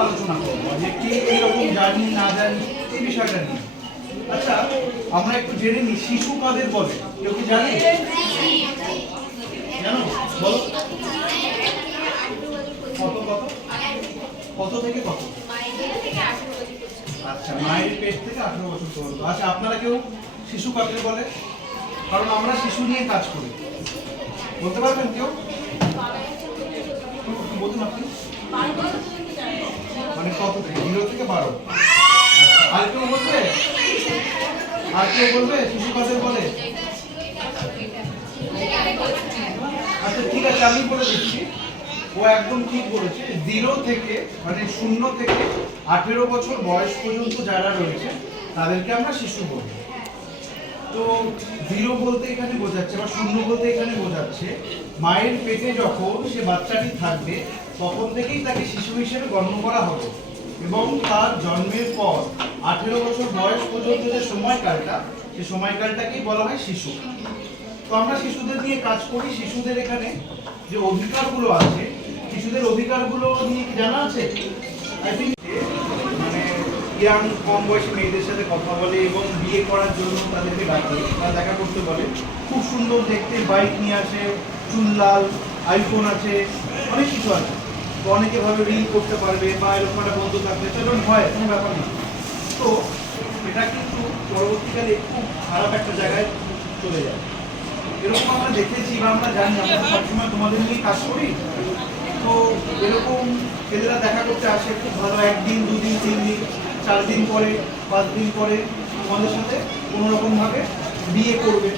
আলোচনা এরকম জানি, না জানি বিষয়টা আচ্ছা জেনে নিই, শিশু কাদের বলে? কেউ কি জানে? জানো কত থেকে আচ্ছা মায়ের পেট থেকে আঠেরো বছর পর্যন্ত। আচ্ছা আপনারা কেউ শিশু কাদের বলে? কারণ আমরা শিশু নিয়ে কাজ করি। বলতে পারবেন কেউ? বলুন আপনি। মানে কত থেকে? জিরো থেকে বারো? আর কেউ বলবে? আর কেউ বলবে? শিশু কাদের বলে? আচ্ছা ঠিক আছে, আমি বলে দিচ্ছি। ও একদম ঠিক বলেছে। জিরো থেকে মানে শূন্য থেকে আঠেরো বছর বয়স পর্যন্ত যারা রয়েছে, তাদেরকে আমরা শিশু বলি। তো জিরো বলতে এখানে বোঝাচ্ছে বা শূন্য বলতে এখানে বোঝাচ্ছে, মায়ের পেটে যখন সে বাচ্চাটি থাকবে, তখন থেকেই তাকে শিশু হিসেবে গণ্য করা হবে। এবং তার জন্মের পর, আঠেরো বছর বয়স পর্যন্ত যে সময়কালটা, সে সময়কালটাকেই বলা হয় শিশু। তো আমরা শিশুদের নিয়ে কাজ করি, শিশুদের এখানে যে অধিকারগুলো আছে, শিশুদের অধিকারগুলো নিয়ে কি জানা আছে? আই থিঙ্ক ইয়াং, কম বয়সী মেয়েদের সাথে কথা বলে এবং বিয়ে করার জন্য তাদেরকে ডাকে। তারা দেখা করতে বলে। খুব সুন্দর দেখতে, বাইক নিয়ে আসে, চুল লাল, আইফোন আছে, অনেক কিছু আছে। অনেকে ভাবে রিল করতে পারবে বা এরকম একটা বন্ধু থাকবে সেরকম হয়, কোনো ব্যাপার নেই তো এটা কিন্তু পরবর্তীকালে খুব খারাপ একটা জায়গায় চলে যায়। এরকম আমরা দেখেছি বা আমরা জানি, আমরা সবসময় তোমাদের নিয়ে কাজ করি। তো এরকম ছেলেরা দেখা করতে আসে, খুব ভালো, একদিন, দুদিন, তিন দিন। চার দিন পরে, পাঁচ দিন পরে তোমাদের সাথে কোনো রকমভাবে বিয়ে করবে।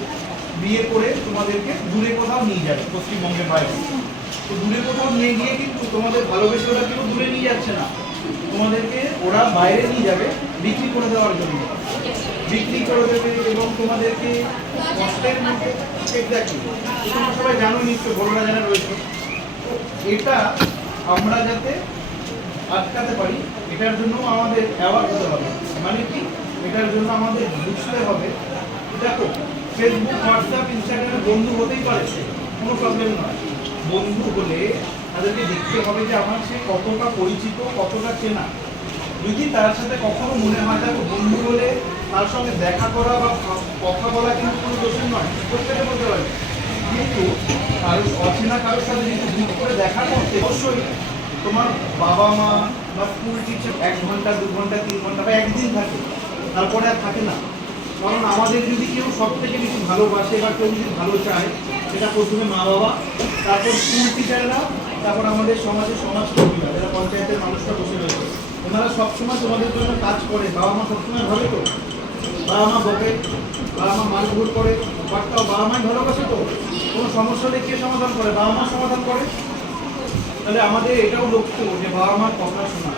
বিয়ে করে তোমাদেরকে দূরে কোথাও নিয়ে যাবে, পশ্চিমবঙ্গের বাইরে। তো দূরে কোথাও নিয়ে গিয়ে কিন্তু তোমাদের ভালোবেসে ওরা কেউ দূরে নিয়ে যাচ্ছে না। তোমাদেরকে ওরা বাইরে নিয়ে যাবে বিক্রি করে দেওয়ার জন্য। বিক্রি করে দেবে এবং তোমাদেরকে কষ্টের মধ্যে তোমরা সবাই জানো নিশ্চয় বড়রা যারা রয়েছে। এটা আমরা যাতে আটকাতে পারি, এটার জন্য আমাদের অ্যাওয়ার্ড হতে হবে। মানে কি? এটার জন্য আমাদের বুঝতে হবে। দেখো ফেসবুক হোয়াটসঅ্যাপ ইনস্টাগ্রামে বন্ধু হতেই পারে কোনো প্রবলেম নয়। বন্ধু হলে তাদেরকে দেখতে হবে যে আমার সে কতটা পরিচিত, কতটা চেনা। যদি তার সাথে কখনো মনে হয়, দেখো, বন্ধু হলে তার সঙ্গে দেখা করা বা কথা বলা কিন্তু কোনো দোষের নয়, প্রত্যেকে বলতে পারে। কিন্তু কারও, অচেনা কারোর সাথে যদি করে দেখা করতে, অবশ্যই তোমার বাবা মা বা স্কুল টিচার এক ঘণ্টা, দু ঘণ্টা, তিন ঘণ্টা বা একদিন থাকে, তারপরে আর থাকে না। কারণ আমাদের যদি কেউ সব থেকে বেশি ভালোবাসে বা কেউ যদি ভালো চায়, সেটা প্রথমে মা বাবা, তারপর স্কুল টিচাররা তারপর আমাদের সমাজের সমাজকর্মীরা, যারা পঞ্চায়েতের মানুষরা বসে রয়েছে। ওনারা সবসময় তোমাদের জন্য কাজ করে, বাবা মা সবসময় ভালো তো? বাবা মা বকে, বাবা মা মারধর করে বাট তাও বাবা মাই ভালোবাসে তো? কোনো সমস্যা হলে কে সমাধান করে? বাবা মা সমাধান করে? তাহলে আমাদের এটাও লক্ষ্য যে বাবা মার কথা শোনা।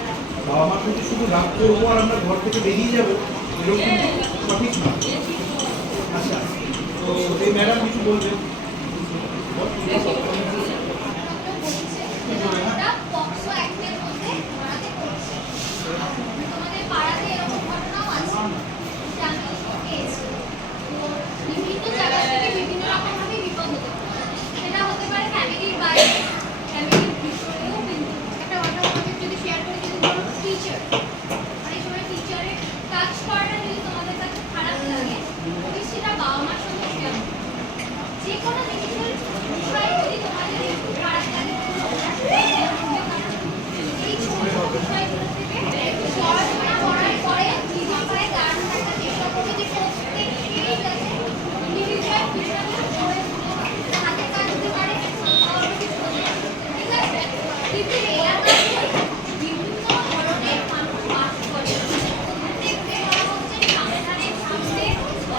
বাবা মার যদি শুধু রাগ করব আর আমরা ঘর থেকে বেরিয়ে যাব, এরকম সঠিক না। আচ্ছা তো এই ম্যাডাম কিছু বলবেন আমরা পক্সো অ্যাক্টের মধ্যে পাড়াতে করছি তোমাদের পাড়াতে এরকম ঘটনাও আছে যে আমি পেয়েছি তো বিভিন্ন জায়গা থেকে বিভিন্ন রকমভাবে বিপদ হতে পারে সেটা হতে পারে ফ্যামিলির বাইরে ফ্যামিলির ভিতরেও কিন্তু একটা ঘটনা তোমাদের যদি শেয়ার করি যদি ধরো টিচার অনেক সময় টিচারের কাজ করাটা যদি তোমাদের কাছে খারাপ লাগে তুমি সেটা বাবা মার সঙ্গে শেয়ার করো যে কোনো জিনিসের বিষয়ে যদি তোমাদের একটু খারাপ লাগে এই ছোট ছোট বিষয়গুলো থেকে পড়াশোনা করার পরে নিজের পায়ে দাঁড়ানো একটা চেষ্টা করবে যে প্রত্যেকেরই কাছে ইন্ডিভিজুয়াল বিষয়গুলো পড়ে হাতের কাজ হতে পারে অন্য কিছু হতে পারে ঠিক আছে কিন্তু এলাকায় বিভিন্ন ধরনের মানুষ বাস করে প্রত্যেককে বলা হচ্ছে সাবধানে থাকতে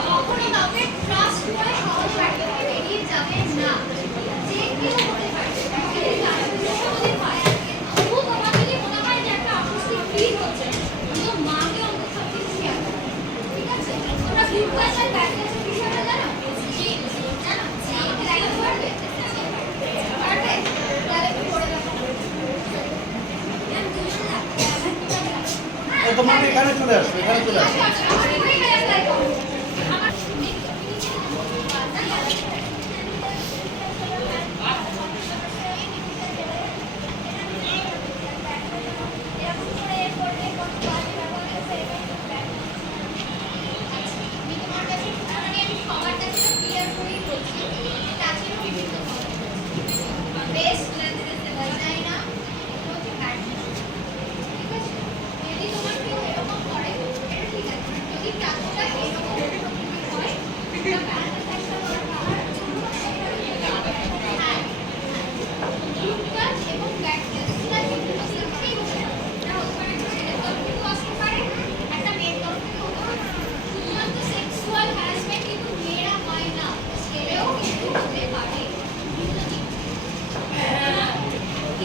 কখনো কাউকে ট্রাস্ট করে সহজে বাড়ি থেকে বেরিয়ে যাবে না যে কেউ হতে পারে যদি কারও হতে পারে তবুও তোমার যদি মনে হয় যে একটা অস্বস্তি ফিল হচ্ছে তো মাকে অন্তত সব কিছু শেয়ার করো ঠিক আছে তোমরা গ্রুপ ক্লাসের ব্যাচের বিষয়টা জানো জি জানো আমাকে দেখাতে পারবে পারবে তাহলে একটু পড়ে দেখো তো তোমাকে এখানে চলে আসো এখানে চলে আসো